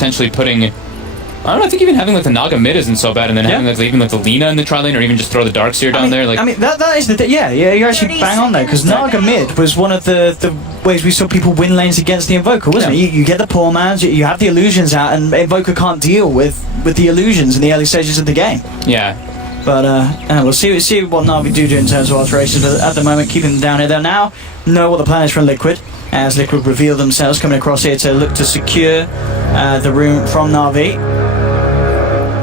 potentially putting... I don't know, I think even having like the Naga mid isn't so bad, and then having like even like the Lina in the tri lane, or even just throw the Darkseer down there. Like, I mean, that is the you're actually bang on there, because Naga mid was one of the ways we saw people win lanes against the Invoker, wasn't it? You get the poor mans, you have the illusions out, and Invoker can't deal with the illusions in the early stages of the game. Yeah. But we'll see what Navi do in terms of alterations, but at the moment keeping them down here. They'll now know what the plan is from Liquid, as Liquid reveal themselves coming across here to look to secure the room from Navi.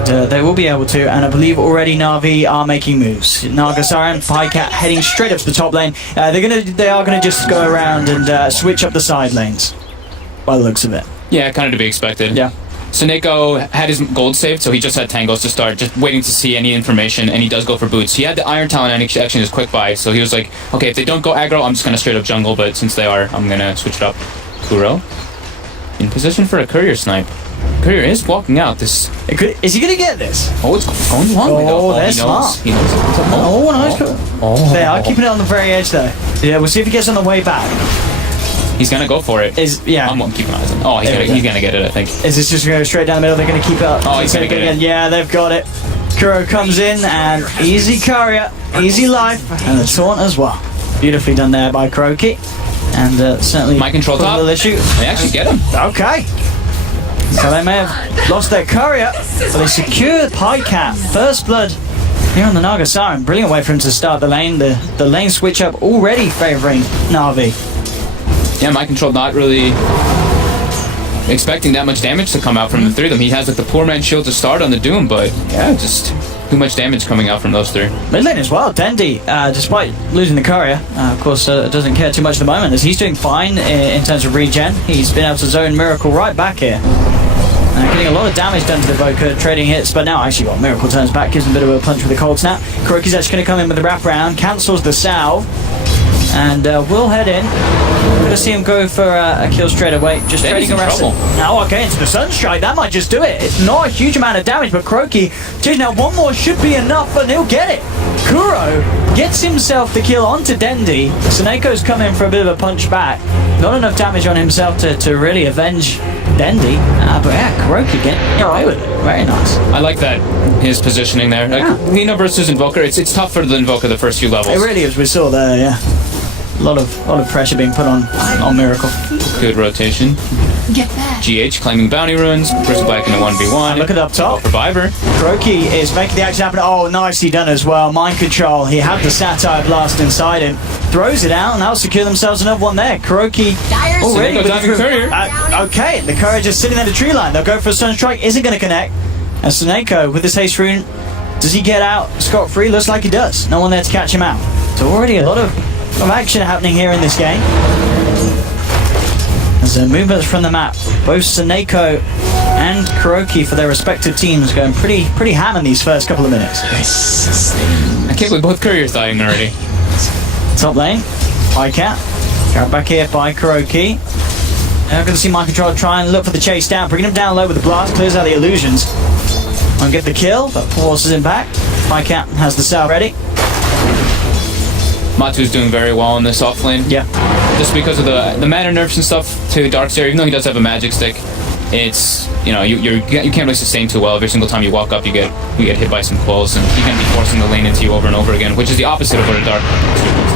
They will be able to, and I believe already Navi are making moves. Naga Siren, Pycat heading straight up to the top lane. They are gonna just go around and switch up the side lanes, by the looks of it. Yeah, kind of to be expected. Yeah. Suneko had his gold saved, so he just had Tangles to start, just waiting to see any information, and he does go for boots. He had the Iron Talon action as quick buy, so he was like, okay, if they don't go aggro, I'm just gonna straight up jungle, but since they are, I'm gonna switch it up. Kuro in position for a courier snipe. Courier is walking out. Is he gonna get this? Oh, it's going long way though. They're smart. He knows nice. They are keeping it on the very edge though. Yeah, we'll see if he gets on the way back. He's gonna go for it. I'm keeping eyes on. Oh, he's gonna get it, I think. Is this just gonna go straight down the middle? They're gonna keep it up. Oh, he's gonna get it. Yeah, they've got it. Kuro comes in and easy courier, easy life, and a taunt as well. Beautifully done there by Kuroki. And certainly my control top. Issue. They actually get him. Okay. So they may have lost their courier, but they secured Pycat. First blood here on the Naga Siren. Brilliant way for him to start the lane. The lane switch up already favouring Navi. Yeah, my control not really expecting that much damage to come out from the three of them. He has like the poor man shield to start on the Doom, but yeah, just too much damage coming out from those three. Mid lane as well, Dendi, despite losing the courier, of course, doesn't care too much at the moment, as he's doing fine in terms of regen. He's been able to zone Miracle right back here. Getting a lot of damage done to the Evoker, trading hits, but now actually got Miracle turns back, gives him a bit of a punch with the cold snap. Kuroki's actually going to come in with the wraparound, cancels the salve, and we'll head in. We're going to see him go for a kill straight away, just trading around. Now, okay, into the Sunstrike, that might just do it. It's not a huge amount of damage, but Kuroki, geez, now one more should be enough, and he'll get it. Kuro gets himself the kill onto Dendi. Suneko's come in for a bit of a punch back. Not enough damage on himself to really avenge Dendi, but yeah, Kuroki getting away with it. Very nice. I like that, his positioning there. Like, Lina versus Invoker, it's tough for the Invoker the first few levels. It really is, we saw there, yeah. A lot of pressure being put on Miracle. Good rotation. Get back. GH claiming bounty runes. Crystal Black in a 1v1. And look at up top. Reviver. Kuroki is making the action happen. Oh, nicely done as well. Mind control. He had the Satire Blast inside him. Throws it out, and that'll secure themselves another one there. Kuroki already with the okay, the courier just sitting there in the tree line. They'll go for a Sunstrike. Isn't going to connect. And Suneko with this haste rune. Does he get out scot-free? Looks like he does. No one there to catch him out. So already a lot of action happening here in this game. There's movements from the map. Both Suneko and Kuroki for their respective teams going pretty ham in these first couple of minutes. I can't believe both couriers dying already. Top lane, Pycat. Carried back here by Kuroki. Now we're going to see my control try and look for the chase down, bringing him down low with the blast, clears out the illusions. Won't get the kill, but forces him back. Pycat has the cell ready. Matu's doing very well in this off lane. Yeah. Just because of the mana nerfs and stuff to Darkseer, even though he does have a magic stick, it's, you know, you can't really sustain too well. Every single time you walk up, you get hit by some quills, and you're going to be forcing the lane into you over and over again, which is the opposite of what a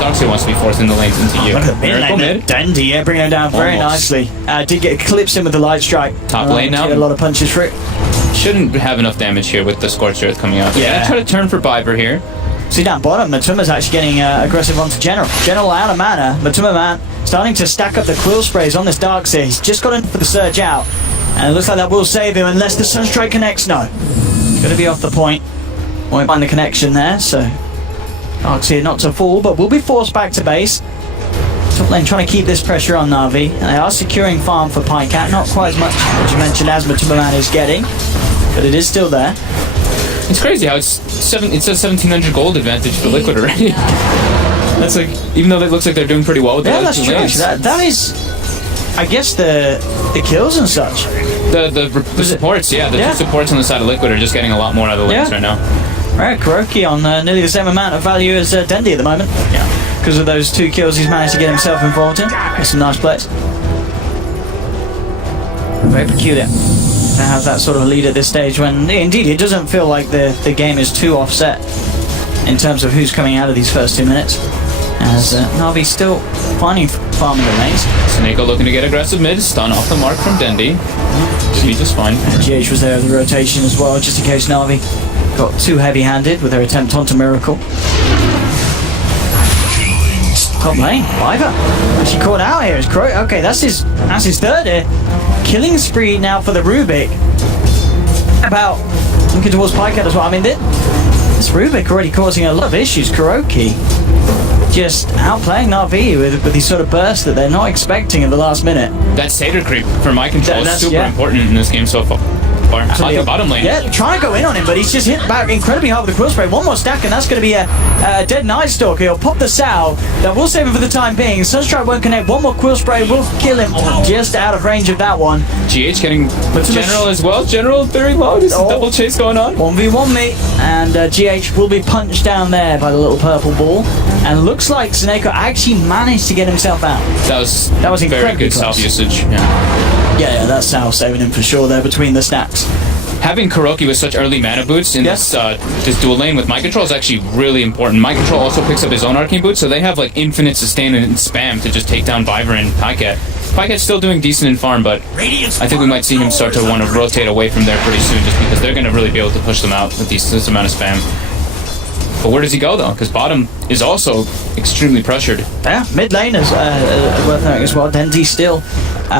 Darkseer wants to be forcing the lanes into you. Look at the mid lane, Dendi, yeah, bringing him down very nicely. Did get clips in with the light strike. Top lane now. Get a lot of punches for it. Shouldn't have enough damage here with the Scorched Earth coming out. Yeah. Try to turn for Viper here. See down bottom, Matuma's actually getting aggressive onto General. General out of mana. Matuma man starting to stack up the quill sprays on this Darkseer. He's just got in for the surge out, and it looks like that will save him unless the Sunstrike connects. No, going to be off the point. Won't find the connection there, so Darkseer not to fall, but will be forced back to base. Top lane trying to keep this pressure on Navi. They are securing farm for Pycat, not quite as much as you mentioned as Matuma man is getting, but it is still there. It's crazy how it's a 1700 gold advantage for Liquid already. That's like, even though it looks like they're doing pretty well with the that's true. That is, I guess, the kills and such. The supports, yeah. The two supports on the side of Liquid are just getting a lot more out of the lanes right now. Right, Kuroki on nearly the same amount of value as Dendi at the moment. Yeah. Because of those 2 kills he's managed to get himself involved in. That's some nice plays. Very peculiar. to have that sort of lead at this stage when, indeed, it doesn't feel like the game is too offset in terms of who's coming out of these first 2 minutes. As Navi still farming the lanes. Snako looking to get aggressive mid, stun off the mark from Dendi. Should be just fine. And GH was there with the rotation as well, just in case Navi got too heavy-handed with their attempt onto Miracle. Top lane, Viper. Actually caught out here. Okay, that's his third here. Killing spree now for the Rubik. About looking towards Pikehead as well. I mean, this Rubik already causing a lot of issues. Kuroki just outplaying Navi with these sort of bursts that they're not expecting in the last minute. That Satyr creep for my control is super important in this game so far. I like the bottom lane. Yeah, trying to go in on him, but he's just hit back incredibly hard with the quill spray. One more stack, and that's going to be a dead Night Stalker. He'll pop the Sal. That will save him for the time being. Sunstrike won't connect. One more quill spray will kill him. Just out of range of that one. GH getting General as well. General very low. There's a double chase going on. 1v1 me, and GH will be punched down there by the little purple ball. And looks like Snako actually managed to get himself out. That was very good self usage. Yeah, that's Sal saving him for sure there between the stacks. Having Kuroki with such early mana boots in this dual lane with My Control is actually really important. My Control also picks up his own arcane boots, so they have like infinite sustain and spam to just take down Viver and Pikehead. Pikehead's still doing decent in farm, but I think we might see him start to want to rotate away from there pretty soon, just because they're going to really be able to push them out with this amount of spam. But where does he go though? Because bottom is also extremely pressured. Yeah, mid lane is worth noting as well. Dendi still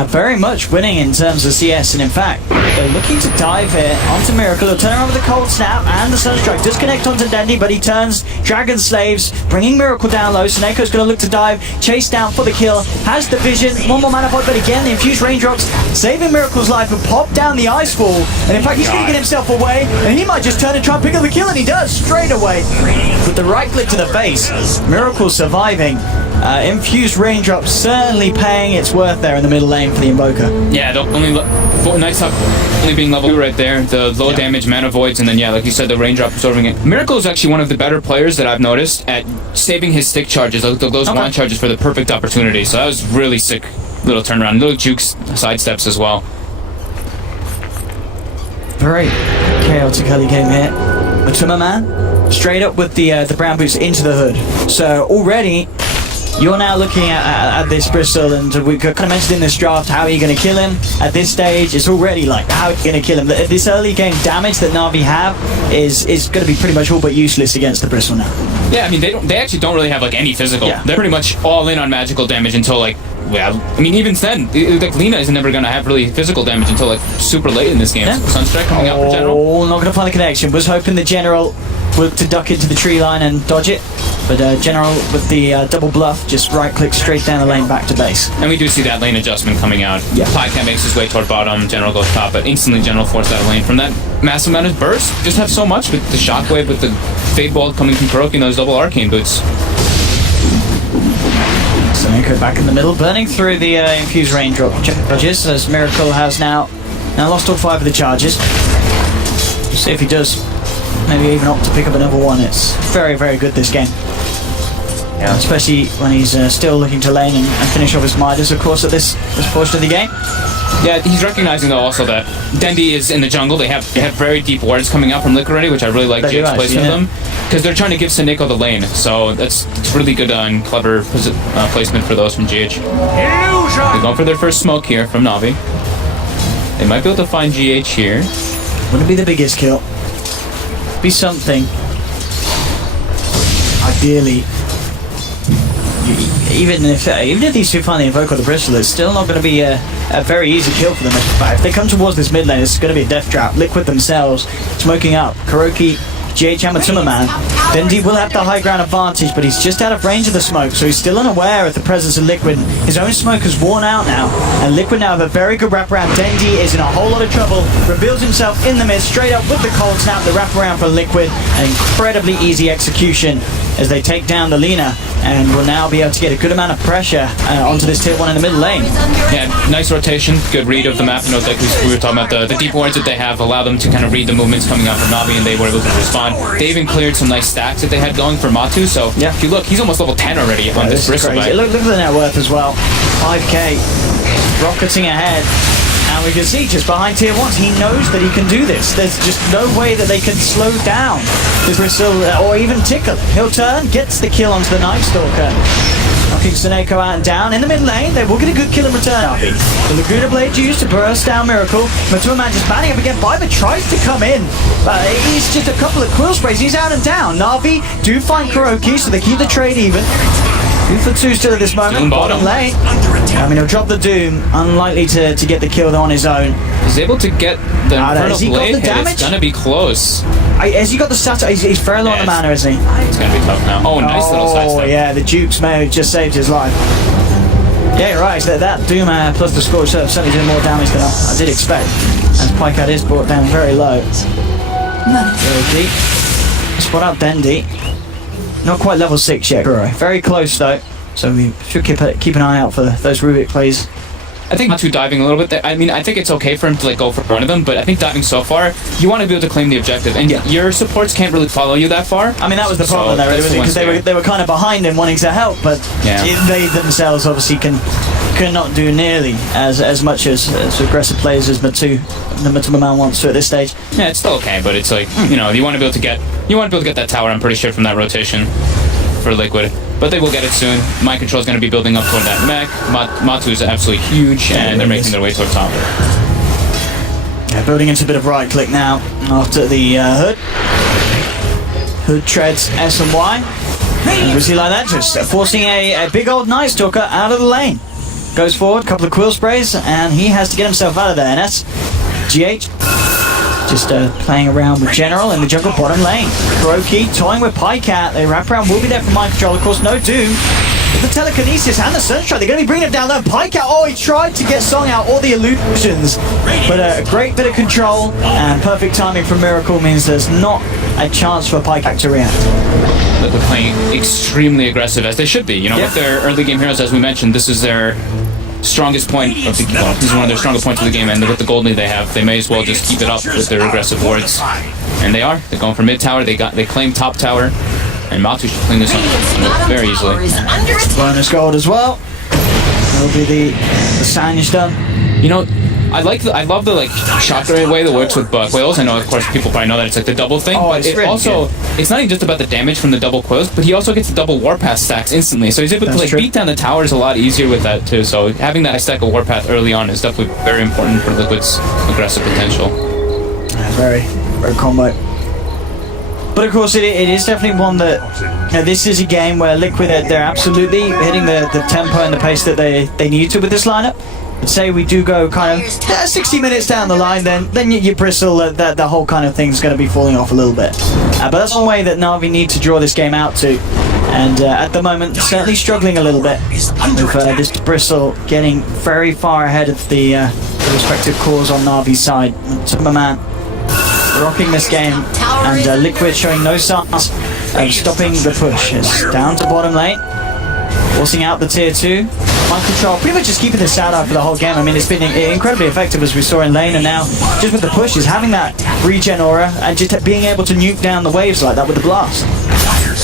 very much winning in terms of CS, and in fact, they're looking to dive here onto Miracle. They'll turn around with the Cold Snap and the Sunstrike. Disconnect onto Dendi, but he turns Dragon Slaves, bringing Miracle down low. Snako's going to look to dive, chase down for the kill. Has the vision, one more mana point, but again, the infused raindrops saving Miracle's life and pop down the ice wall. And in fact, he's going to get himself away, and he might just turn and try and pick up the kill, and he does straight away. With the right click to the face, Miracle surviving. Infused raindrops certainly paying its worth there in the middle lane for the Invoker. Yeah, the only Night Hawk only being level 2 right there. The low damage mana voids, and then like you said, the raindrop absorbing it. Miracle is actually one of the better players that I've noticed at saving his stick charges, those wand charges for the perfect opportunity. So that was really sick little turnaround, little jukes, sidesteps as well. Very chaotic early game here. Matuma Man, straight up with the brown boots into the hood. So already, you're now looking at this Bristol, and we kind of mentioned in this draft, how are you going to kill him? At this stage, it's already like, how are you going to kill him? This early game damage that Navi have is going to be pretty much all but useless against the Bristol now. Yeah, I mean, they actually don't really have like any physical. Yeah. They're pretty much all in on magical damage until like, well, I mean, even then, like Lina is never going to have really physical damage until like super late in this game. Yeah. Sunstrike coming out for General. Oh, not going to find the connection. Was hoping the General would to duck into the tree line and dodge it. But General with the double bluff, just right click straight down the lane back to base. And we do see that lane adjustment coming out. Yeah. Pikehead makes his way toward bottom, General goes top, but instantly General forced out of lane from that massive amount of burst. Just have so much with the shockwave, with the Fade Bolt coming from Kuroki and those double arcane boots. Snako back in the middle, burning through the infused raindrop charges, as Miracle has now lost all 5 of the charges. We'll see if he does maybe even opt to pick up another one. It's very, very good this game. Yeah. Especially when he's still looking to lane and finish off his Midas, of course, at this portion of the game. Yeah, he's recognizing though also that Dendi is in the jungle. They have very deep wards coming out from Liquid already, which I really like Jake's placement of them, because they're trying to give Snako the lane. So it's really good and clever placement for those from GH. They're going for their first smoke here from Navi. They might be able to find GH here. Wouldn't be the biggest kill. Be something. Ideally, even if these two find the Invoker or the Bristol, it's still not going to be a very easy kill for them. If they come towards this mid lane, it's going to be a death trap. Liquid themselves smoking up. Kuroki, GH and Matuma Man. Dendi will have the high ground advantage, but he's just out of range of the smoke, so he's still unaware of the presence of Liquid. His own smoke has worn out now, and Liquid now have a very good wraparound. Dendi is in a whole lot of trouble, reveals himself in the mid, straight up with the Cold Snap, the wraparound for Liquid. An incredibly easy execution as they take down the Lina, and will now be able to get a good amount of pressure onto this tier 1 in the middle lane. Yeah, nice rotation, good read of the map. You know, like we were talking about, the deep wards that they have allow them to kind of read the movements coming out from Navi, and they were able to respond. They even cleared some nice stacks that they had going for Matu, so yeah. If you look, he's almost level 10 already on this Bristol. Look at the net worth as well. 5k, rocketing ahead. And we can see just behind tier 1s, he knows that he can do this. There's just no way that they can slow down the Bristle or even tickle. He'll turn, gets the kill onto the Night Stalker. Knocking Seneko out and down. In the mid lane, they will get a good kill in return. The Laguna Blade used to burst down Miracle. Matua Man just banning up again. Biber tries to come in, but he's just a couple of quill sprays. He's out and down. Navi do find Kuroki, so they keep the trade even. 2 for 2 still at this moment. Bottom lane. I mean, he'll drop the Doom. Unlikely to get the kill on his own. He's able to get the Infernal Blade hit. Damage? It's gonna be close. Has he got the stat? He's very low on the mana, isn't he? It's gonna be tough now. Oh, nice little sidestep. Oh, yeah, the Jukes may have just saved his life. Yeah, you're right. That Doom plus the Scorch Surf certainly did more damage than I did expect. As Pikecat is brought down very low. Very deep. Spot out Dendi. Not quite level 6 yet, Kuro. Very close though. So we should keep an eye out for those Rubik plays. I think Matu diving a little bit there. I mean, I think it's okay for him to go for one of them, but I think diving so far, you want to be able to claim the objective, and your supports can't really follow you that far. I mean, that was the problem there, really, because they were kind of behind him wanting to help, but they themselves obviously cannot do nearly as much as aggressive players as the Matu Man wants to at this stage. Yeah, it's still okay, but it's like you want to be able to get that tower. I'm pretty sure from that rotation for Liquid. But they will get it soon. Mind Control is going to be building up toward that mech. Matu is absolutely huge, and they're making their way toward top. Yeah, building into a bit of right click now after the Hood. Hood treads S and Y. And we see like that, just forcing a big old Night Stalker out of the lane. Goes forward, couple of quill sprays, and he has to get himself out of there. NS. GH. Just playing around with General in the jungle bottom lane. Kuroki toying with Pikecat. They wrap around, will be there for Mind Control. Of course, no Doom. With the telekinesis and the Sunstrike, they're going to be bringing him down low. Pikecat, he tried to get Song out, all the illusions. But a great bit of control and perfect timing from Miracle means there's not a chance for Pikecat to react. Look, they're playing extremely aggressive, as they should be. With their early game heroes, as we mentioned, this is their strongest point of the game. This is one of their strongest points of the game, and with the gold lead they have, they may as well just keep it up with their aggressive wards. And they are. They're going for mid tower. They claim top tower, and Matu should clean this up very easily. Bonus gold as well. That'll be the Sange done. I love the shotgun way that works with coils. I know, of course, people probably know that it's like the double thing, but it's not even just about the damage from the double coils, but he also gets the double warpath stacks instantly. So he's able to beat down the towers a lot easier with that too. So having that stack of warpath early on is definitely very important for Liquid's aggressive potential. Very, very combo. But of course, it is definitely one that this is a game where Liquid they're absolutely hitting the tempo and the pace that they need to with this lineup. But say we do go kind of 60 minutes down the line, then you bristle that the whole kind of thing's going to be falling off a little bit. But that's one way that Navi need to draw this game out to. And at the moment, certainly struggling a little bit with this bristle getting very far ahead of the respective cores on Navi's side. Superman rocking this game, and Liquid showing no signs of stopping the push. It's down to bottom lane, forcing out the tier 2. Mind Control pretty much just keeping this out for the whole game. I mean, it's been incredibly effective as we saw in lane, and now just with the pushes, having that regen aura and just being able to nuke down the waves like that with the blast.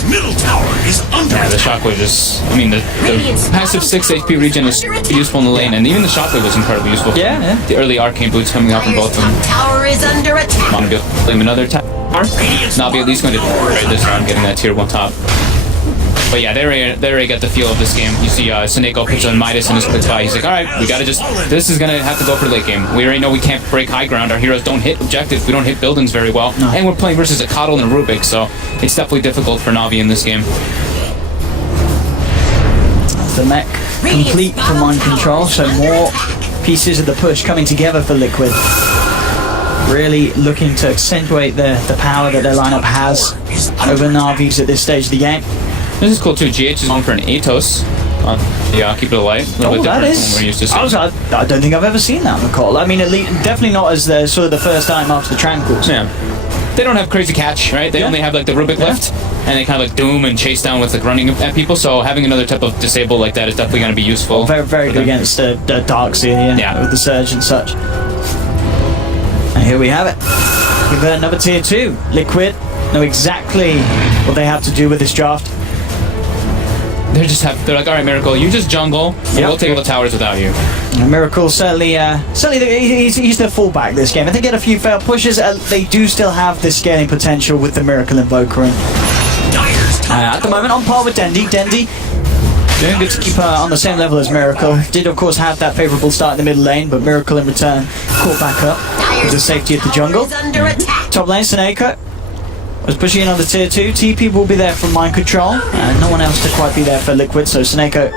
Middle tower is under the shockwave is, the passive 6 HP regen is useful in the lane, and even the shockwave was incredibly useful. Yeah. The early arcane boots coming out from both of them. Tower is under attack. Want to be able to claim another tower. Navi at least going to trade this round, getting that tier 1 top. But yeah, they already get the feel of this game. You see Seneko puts on Midas in his quick buy. He's like, alright, we gotta this is gonna have to go for late game. We already know we can't break high ground. Our heroes don't hit objectives. We don't hit buildings very well. No. And we're playing versus a Coddle and a Rubik, so it's definitely difficult for Navi in this game. The mech complete for Mind Control, so more pieces of the push coming together for Liquid. Really looking to accentuate the power that their lineup has over Navi's at this stage of the game. This is cool too. GH is on for an Atos. Keep it alight. A little bit different than we're used to seeing. I don't think I've ever seen that, McCall. I mean, at least, definitely not as sort of the first time after the Tranquils. Yeah. They don't have crazy catch, right? They only have the Rubik left, and they kind of doom and chase down with running at people. So having another type of disable like that is definitely going to be useful. Very, very good against the Darkseer, with the Surge and such. And here we have it. Give it another tier 2. Liquid know exactly what they have to do with this draft. they're like, all right, Miracle, you just jungle, and we'll take all the towers without you. Miracle certainly he's the fullback this game. If they get a few failed pushes, they do still have the scaling potential with the Miracle Invoker. At the moment, on par with Dendi. Dendi doing good to keep on the same level as Miracle. Did, of course, have that favourable start in the middle lane, but Miracle in return caught back up with the safety of the jungle. Top lane, Seneko was pushing in on the tier 2. TP will be there for mind control, and no one else to quite be there for Liquid, so Seneko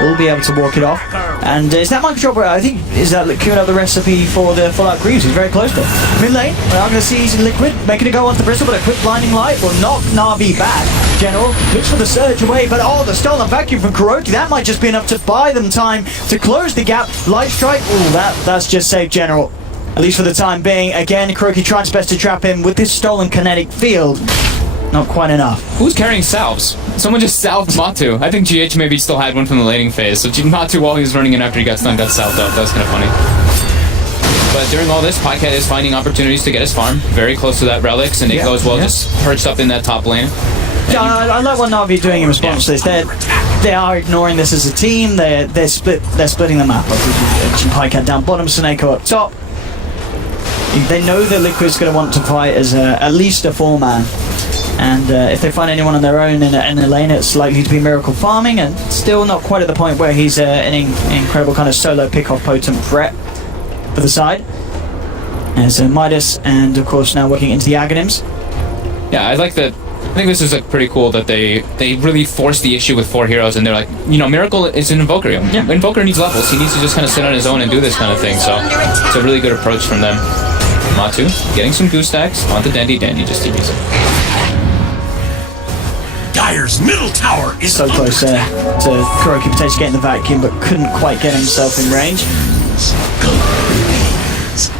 will be able to walk it off. And is that mind control, bro? I think, is that queuing up the recipe for the Fallout Greaves? He's very close to it. Mid lane, we're now going to see he's in Liquid, making it go onto Bristol, but a quick blinding light will knock Navi back. General looks for the surge away, but the stolen vacuum from Kuroki, that might just be enough to buy them time to close the gap. Light strike, that's just saved General. At least for the time being. Again, Kuroki trying his best to trap him with this stolen kinetic field. Not quite enough. Who's carrying salves? Someone just salved Matu. I think GH maybe still had one from the laning phase, so Matu, while he was running in after he got stunned, got salved up. That was kind of funny. But during all this, Pycat is finding opportunities to get his farm. Very close to that relic, and Nico as well, just perched up in that top lane. Yeah, I like what Navi are doing in response to this. They are ignoring this as a team. They're splitting the map up. Pycat down bottom, Seneko up top. They know that Liquid's going to want to fight as at least a 4-man. And if they find anyone on their own in the lane, it's likely to be Miracle farming, and still not quite at the point where he's an incredible kind of solo pick-off potent threat for the side. As Midas, and of course now working into the Aghanims. Yeah, I like that. I think this is pretty cool that they really force the issue with 4 heroes, and they're like, Miracle is an Invoker. Yeah. Invoker needs levels. He needs to just kind of sit on his own and do this kind of thing, so it's a really good approach from them. Matu getting some goose stacks onto Dendi. Dendi just TPs it. Dire's middle tower is so close to Kuroki potentially getting the vacuum, but couldn't quite get himself in range.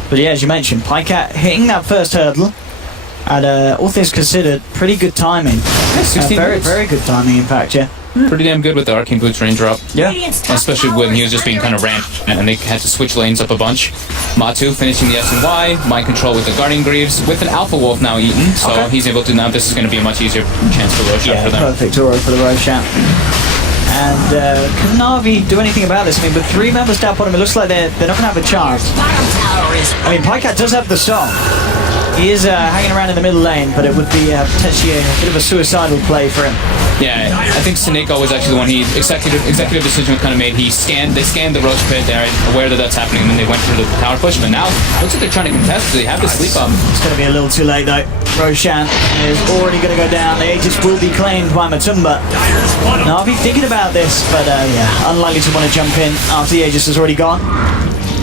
But yeah, as you mentioned, Pycat hitting that first hurdle at all things considered, pretty good timing. Yeah, very good timing, in fact. Yeah. Pretty damn good with the Arcane Boots range drop. Yeah. Especially when he was just being kind of ramped and they had to switch lanes up a bunch. Matu finishing the S and Y, mind control with the Guardian Greaves, with an Alpha Wolf now eaten, so he's able to, now this is going to be a much easier chance for Roshan for them. Perfect aura for the Roshan. And can Navi do anything about this? I mean, with 3 members down bottom, it looks like they're not going to have a chance. I mean, Pycat does have the song. He is hanging around in the middle lane, but it would be potentially a bit of a suicidal play for him. Yeah, I think Seneko was actually the one executive decision was kind of made. They scanned the Roach Pit. They're aware that that's happening, and then they went for the tower push. But now it looks like they're trying to contest. They have to sleep up. It's going to be a little too late though. Roshan is already going to go down. The Aegis will be claimed by Matumba. Navi thinking about this, but yeah, unlikely to want to jump in after the Aegis has already gone.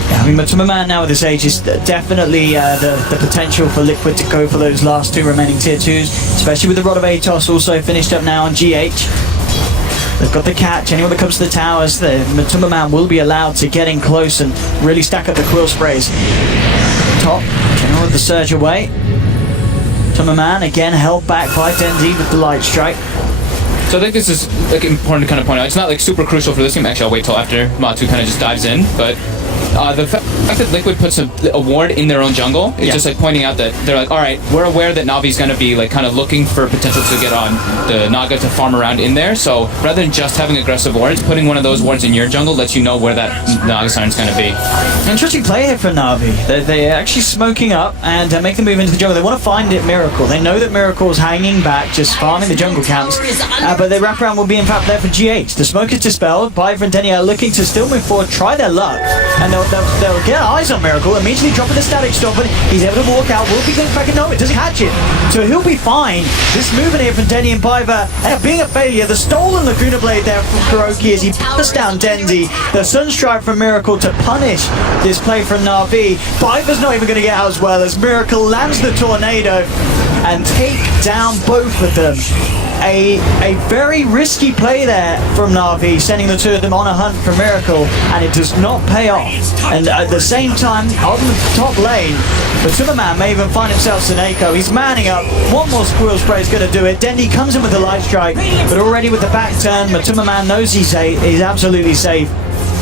Yeah, I mean, Matumba Man now with this Aegis, definitely the potential for Liquid to go for those last 2 remaining tier 2s, especially with the Rod of Atos also finished up now on GH. They've got the catch. Anyone that comes to the towers, the Matumba Man will be allowed to get in close and really stack up the quill sprays. Top, General with the surge away. Matumba Man again held back by Dendi with the light strike. So I think this is important to kind of point out. It's not super crucial for this game. Actually, I'll wait till after Matu kind of just dives in, but the fact that Liquid puts a ward in their own jungle, it's just pointing out that they're like, all right, we're aware that Navi's going to be kind of looking for potential to get on the Naga to farm around in there. So rather than just having aggressive wards, putting one of those wards in your jungle lets you know where that Naga sign's going to be. Interesting play here for Navi. They're actually smoking up and make the move into the jungle. They want to find it Miracle. They know that Miracle's hanging back, just farming the jungle camps, but their wraparound will be in fact there for GH. The smoke is dispelled. Biver and Denny are looking to still move forward, try their luck, and they'll get eyes on Miracle, immediately dropping the static storm, but he's able to walk out, will be going back, and no, it doesn't catch it. So he'll be fine. This movement here from Denny and Biver being a failure. The stolen Laguna Blade there from Kuroki as he puts down Dendi. The Sunstrike from Miracle to punish this play from Navi. Biver's not even going to get out as well as Miracle lands the tornado and take down both of them. A very risky play there from Navi, sending the 2 of them on a hunt for Miracle, and it does not pay off. And at the same time, on the top lane, the Timberman may even find himself Seneko. He's manning up. One more Squirrel Spray is going to do it. Dendi comes in with the light strike, but already with the back turn, Matumba Man knows he's absolutely safe.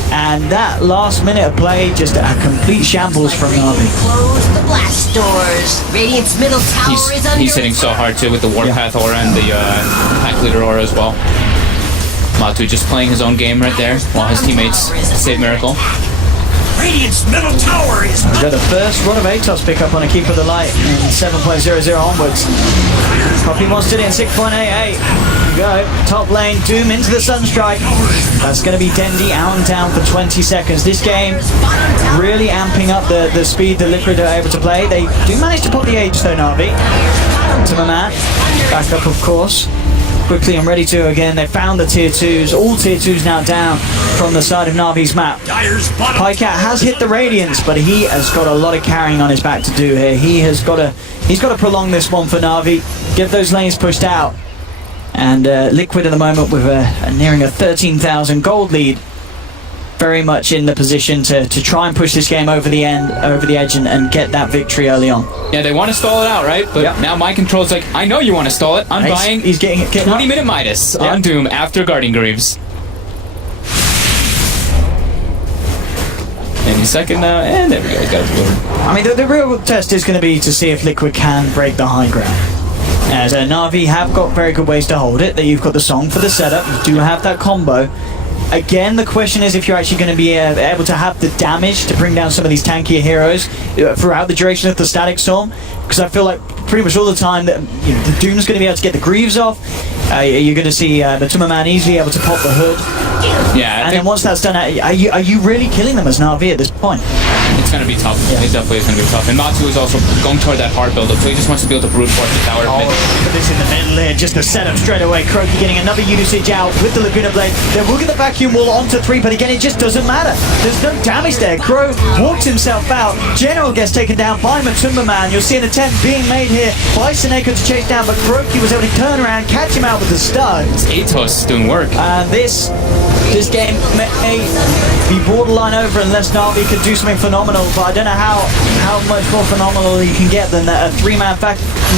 And that last minute of play, just a complete shambles from Navi. Close the blast doors. Radiant's middle tower is under He's hitting so hard too with the Warpath aura and the Pack Leader aura as well. Matu just playing his own game right there while his teammates save Miracle. Radiant's middle tower is We've got the first rod of ATOS pick up on a Keep of the Light in 7.00 onwards. Poppy wants it in 6.88. Go. Top lane, Doom into the Sunstrike. That's going to be Dendi out and down for 20 seconds. This game really amping up the speed that Liquid are able to play. They do manage to pop the H though, Navi. To my man. Back up, of course. Quickly and ready to again. They found the tier 2s. All tier 2s now down from the side of Navi's map. Pycat has hit the Radiance, but he has got a lot of carrying on his back to do here. He's got to prolong this one for Navi. Get those lanes pushed out. And Liquid at the moment with nearing a 13,000 gold lead. Very much in the position to try and push this game over the edge and get that victory early on. Yeah, they want to stall it out, right? But now my control's like, I know you want to stall it. I'm buying He's getting 20-minute Midas on Doom after Guardian Greaves. Any second now, and there we go, he's got his word. I mean, the real test is going to be to see if Liquid can break the high ground. As Navi have got very good ways to hold it. That you've got the song for the setup, you do have that combo. Again, the question is if you're actually going to be able to have the damage to bring down some of these tankier heroes throughout the duration of the Static Storm. Because I feel like pretty much all the time that the Doom's going to be able to get the Greaves off. You're going to see the Tumberman easily able to pop the hood. Yeah, and then once that's done, are you really killing them as Navi at this point? It's going to be tough. Yeah. It definitely is going to be tough. And Matsu is also going toward that hard build-up, so he just wants to be able to brute force the tower. Put this in the middle here, just a setup straight away. Croaky getting another usage out with the Laguna Blade. They will get the vacuum wall onto 3, but again, it just doesn't matter. There's no damage there. Crow walks himself out. General gets taken down by Matumba Man. You'll see an attempt being made here by Seneko to chase down, but Croaky was able to turn around, catch him out with the stun. Atos doing work. This game may be borderline over unless Navi could do something phenomenal, but I don't know how much more phenomenal you can get than a 3-man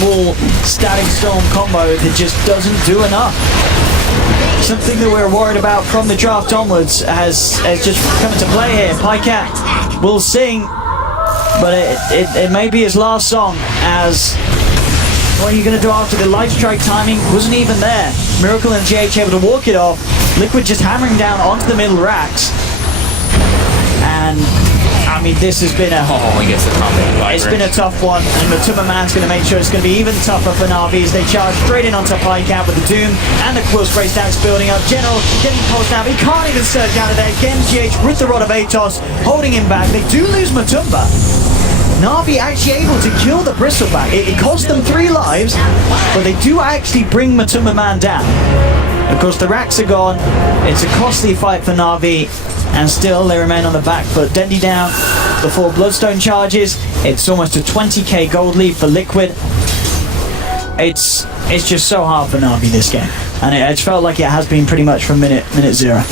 wall Static Storm combo that just doesn't do enough. Something that we're worried about from the draft onwards has just come into play here. Pycat will sing, but it may be his last song, as what are you going to do after the light strike timing wasn't even there. Miracle and GH able to walk it off. Liquid just hammering down onto the middle racks. And I mean, this has been he gets the combo. It's been a tough one, and Matuma Man's going to make sure it's going to be even tougher for Navi as they charge straight in onto Pycat with the Doom and the Quill Spray stacks building up. General getting pulsed now. He can't even surge out of there. Again, GH with the Rod of Atos holding him back. They do lose Matumba. Navi actually able to kill the Bristleback. It cost them 3 lives, but they do actually bring Matumba Man down. Of course, the racks are gone. It's a costly fight for Navi, and still they remain on the back foot. Dendi down, the 4 Bloodstone charges. It's almost a 20k gold lead for Liquid. It's just so hard for Navi this game, and it's felt like it has been pretty much from minute 0.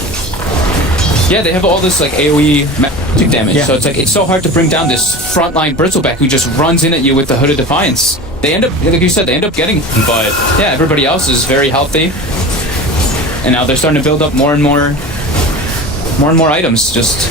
Yeah, they have all this like AoE magic damage, so it's so hard to bring down this frontline Bristleback who just runs in at you with the Hood of Defiance. They end up, like you said, getting him, but yeah, everybody else is very healthy, and now they're starting to build up more and more items. Just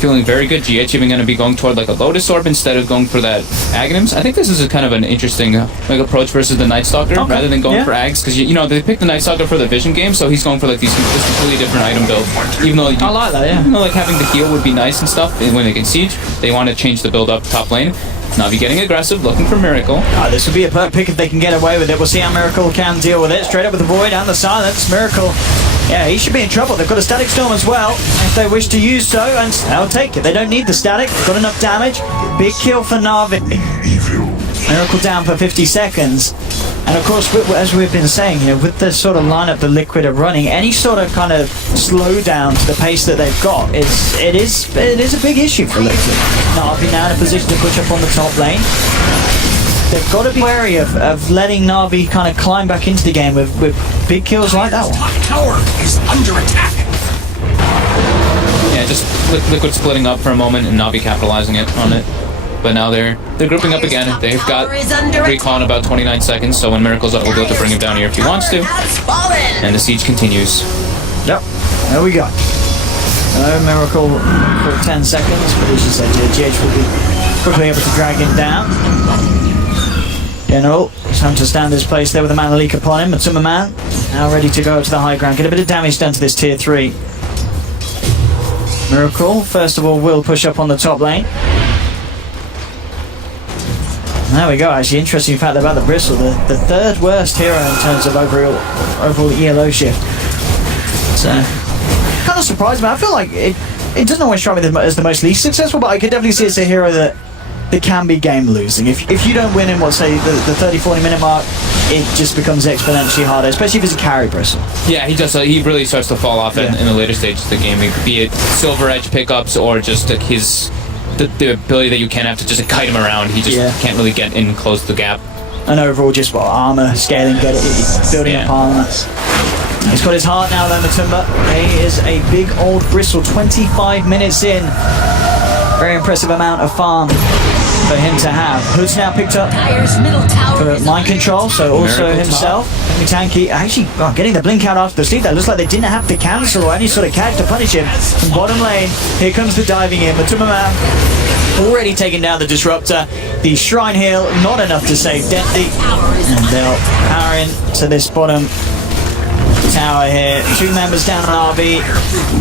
feeling very good. GH even going to be going toward like a Lotus Orb instead of going for that Aghanims. I think this is a kind of an interesting like approach versus the Night Stalker rather than going for Ags, because you know they picked the Night Stalker for the Vision game, so he's going for like this completely different item build. Even though I like that, yeah. You know, like having the heal would be nice and stuff, and when they can siege, they want to change the build up top lane. Navi getting aggressive, looking for Miracle. This would be a perfect pick if they can get away with it. We'll see how Miracle can deal with it. Straight up with the Void and the Silence. Miracle, yeah, he should be in trouble. They've got a Static Storm as well, if they wish to use so, and they'll take it. They don't need the Static. They've got enough damage. Big kill for Navi. Miracle down for 50 seconds. And of course, as we've been saying, with the sort of lineup the Liquid are running, any sort of kind of slowdown to the pace that they've got, it is a big issue for Liquid. Navi now in a position to push up on the top lane. They've got to be wary of letting Navi kind of climb back into the game with big kills like that one. Tower is under attack. Yeah, just Liquid splitting up for a moment and Navi capitalizing on it. But now they're grouping up again. They've got recall in about 29 seconds, so when Miracle's up, we'll be able to bring him down here if he wants to. And the siege continues. Yep, there we go. Miracle for 10 seconds, but as you said, GH will be quickly able to drag him down. General, time to stand his place there with the Manalika upon him. Matuma Man now ready to go up to the high ground. Get a bit of damage done to this tier 3. Miracle, first of all, will push up on the top lane. There we go, actually, interesting fact about the Bristle. The third worst hero in terms of overall ELO shift. So, kind of surprised me. I feel like it doesn't always strike me as the most least successful, but I could definitely see it's a hero that can be game losing. If you don't win in, what, say, the 30-40 minute mark, it just becomes exponentially harder, especially if it's a carry Bristle. Yeah, he does. He really starts to fall off in the later stages of the game, be it Silver Edge pickups or just like the ability that you can have to just kite him around. He just can't really get in and close the gap. And overall, just armor scaling, building up armor. He's got his heart now, though, Matumba. He is a big old Bristle, 25 minutes in. Very impressive amount of farm for him to have. Hood's now picked up for mind control, so also Miracle himself. Tanky actually getting the blink out after the sleep. That looks like they didn't have to cancel or any sort of catch to punish him. From bottom lane, here comes the diving in. Matuma Man already taking down the Disruptor. The Shrine Heal, not enough to save Dendy. And they'll power in to this bottom tower here. 2 members down on RB.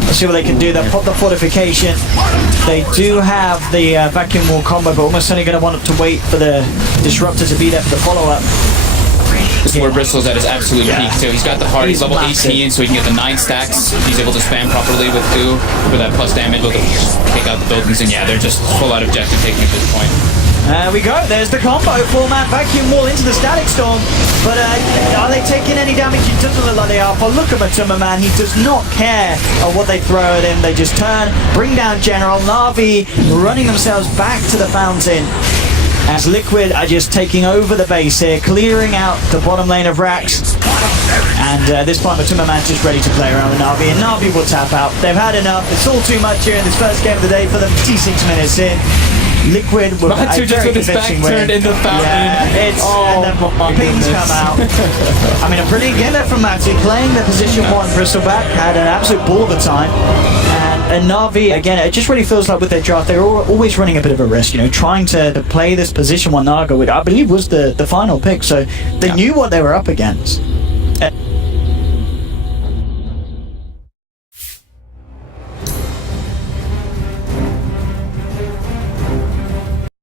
Let's see what they can do. They'll pop the fortification. They do have the vacuum wall combo, but almost only going to want to wait for the Disruptor to be there for the follow-up. This is where Bristol's at his absolute peak too. He's got the heart, he's level massive. 18, so he can get the 9 stacks. He's able to spam properly with 2 for that plus damage, able to take out the buildings, and yeah, they're just full out objective taking at this point. There we go, there's the combo, 4-man vacuum wall into the Static Storm, but are they taking any damage? It doesn't look like they are. But look at Matuma Man, he does not care what they throw at him. They just turn, bring down General. Navi running themselves back to the fountain as Liquid are just taking over the base here, clearing out the bottom lane of Rax. And this time Matuma Man's just ready to play around with Navi, and Navi will tap out. They've had enough, it's all too much here in this first game of the day for them. 6 minutes in. Liquid with a Matsu just very with his back convincing win. turned in the fountain. Yeah, and then pings come out. I mean, a brilliant game there from Matsu, playing the position 1 Bristol back, had an absolute ball of a time. And Navi, again, it just really feels like with their draft, they're always running a bit of a risk, trying to play this position 1 Naga, which I believe was the final pick, so they knew what they were up against.